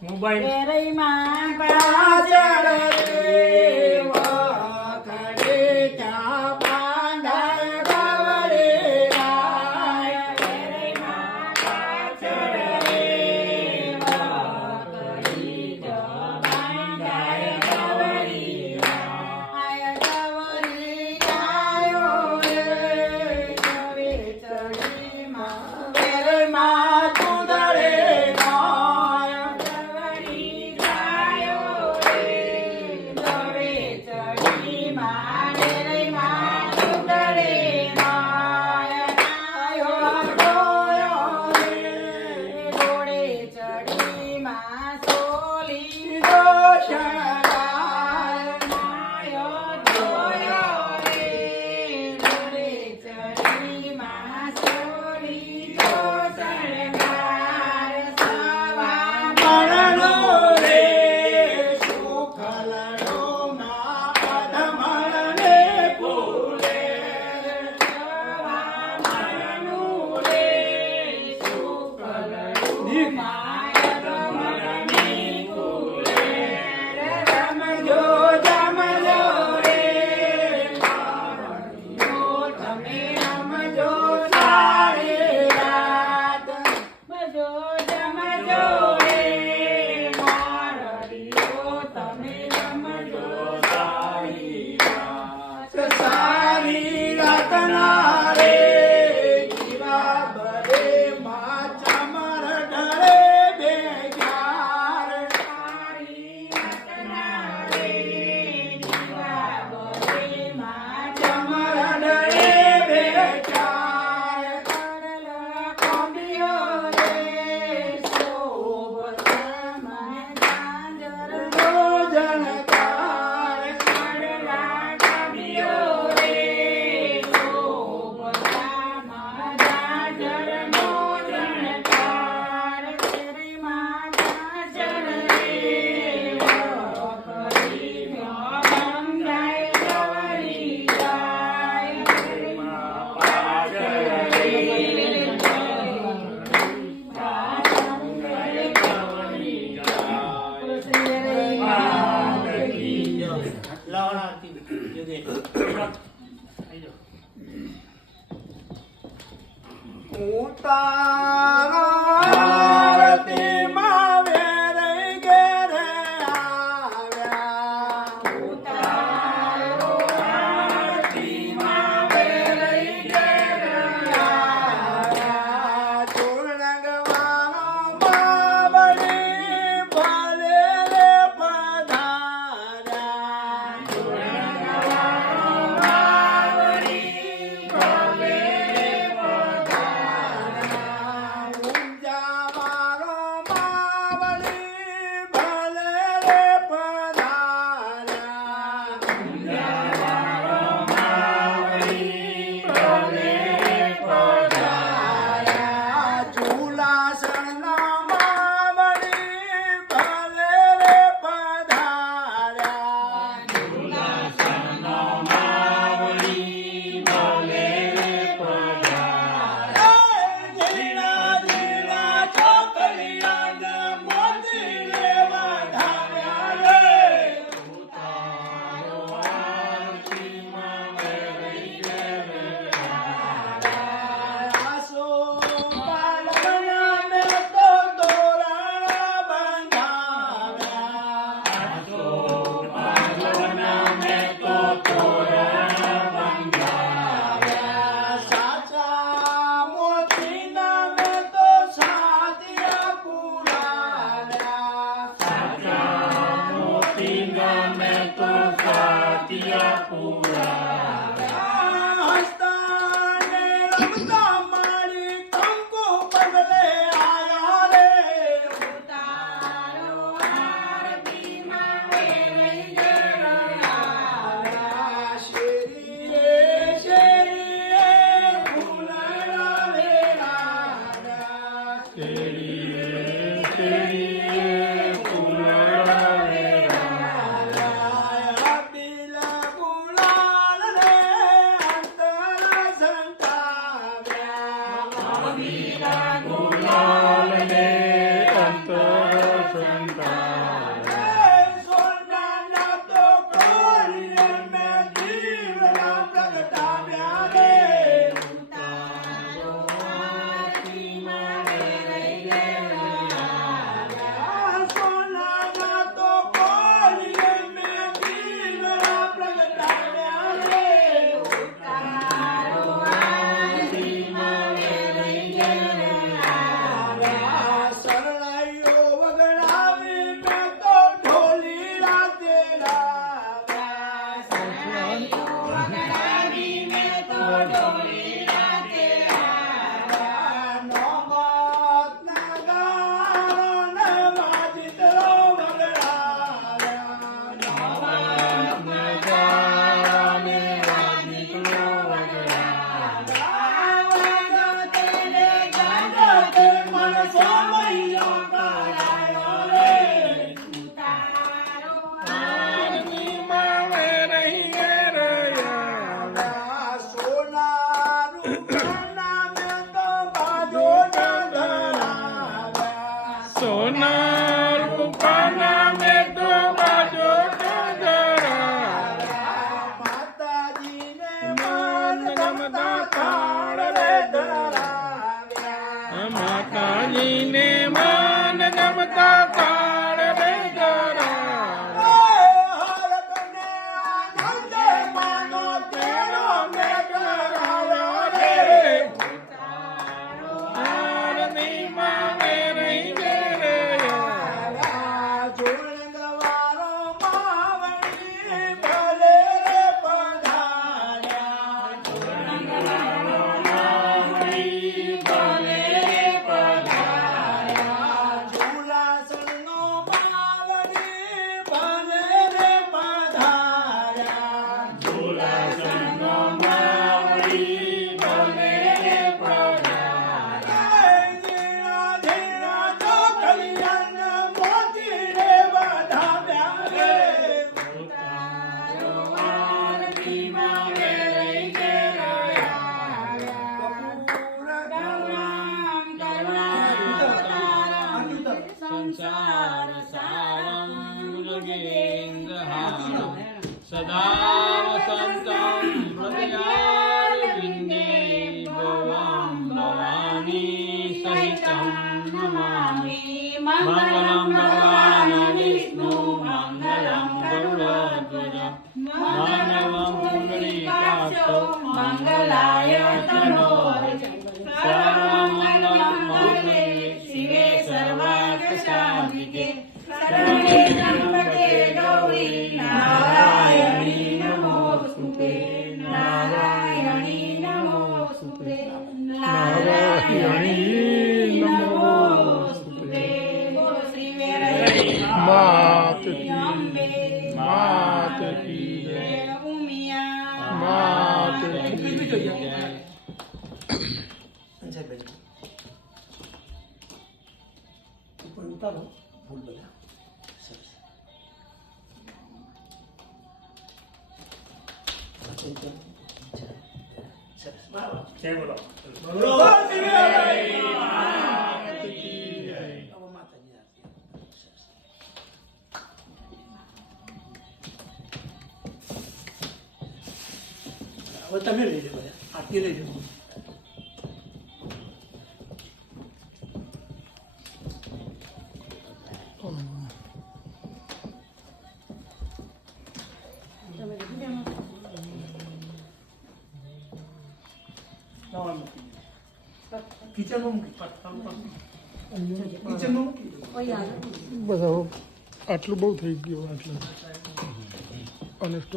mobile માં પાછળ રે વખડે ત્યાં બાંધાય ગવરે આય માં પાછળ રે વખડી ત્યાં બાંધાય ગવરી આય ગવરી આયો રે ગવે ચડી માં વેરે માં ચુંદડે સોના રૂપાના મેં તો બાજો ધરાવ્યા માતાજીને મન ગમતા તાળ રે ધરાવ્યા માતાજીને મન ગમતા તાળ રે ધરાવ્યા હરકને આનંદ માનો તેનો મેં કરાવ્યો રે આરતી માગે રહી રે ઝુલંગવાળો માવડી ભલે રે પધાર્યા ઝુલાસણનો માવડી ભલે રે પધાર્યા ઝીણા ઝીણા ચોકલિયાના મોતી રે વધાવ્યા રે સંસાર સારમ મૃગેન્દ્રહારમ સદા સંતમ હૃદયારવિંદે ભવામ ભવાની સહિતમ નમામિ મંગલમ ભગવાન વિષ્ણુ મંગલમ ગરુડધ્વજ માનવમ પુંડરીકાક્ષો મંગલાય તનોરજ સર્વમંગલમ મંગલે શિવે સર્વાર્થસાધિકે શરણે ત્ર્યંબકે ગૌરી નારાયણી નમોસ્તુતે નારાયણી નમોસ્તુતે નારાયણી નમોસ્તુતે બોલો શ્રી વેરૈયા માત કી અંબે માત કી જય ઉમિયા માત કી જય ઉતારો ફૂલ બધા સરસ સરસ બરાબર જય બોલો માતાજી સરસ હવે તમે લઈ લો બધા આરતી લઈ લો કિચનમાં મૂકી કિચનમાં મૂકી બધા આટલું બહુ થઈ ગયું આટલું અને સ્ટોક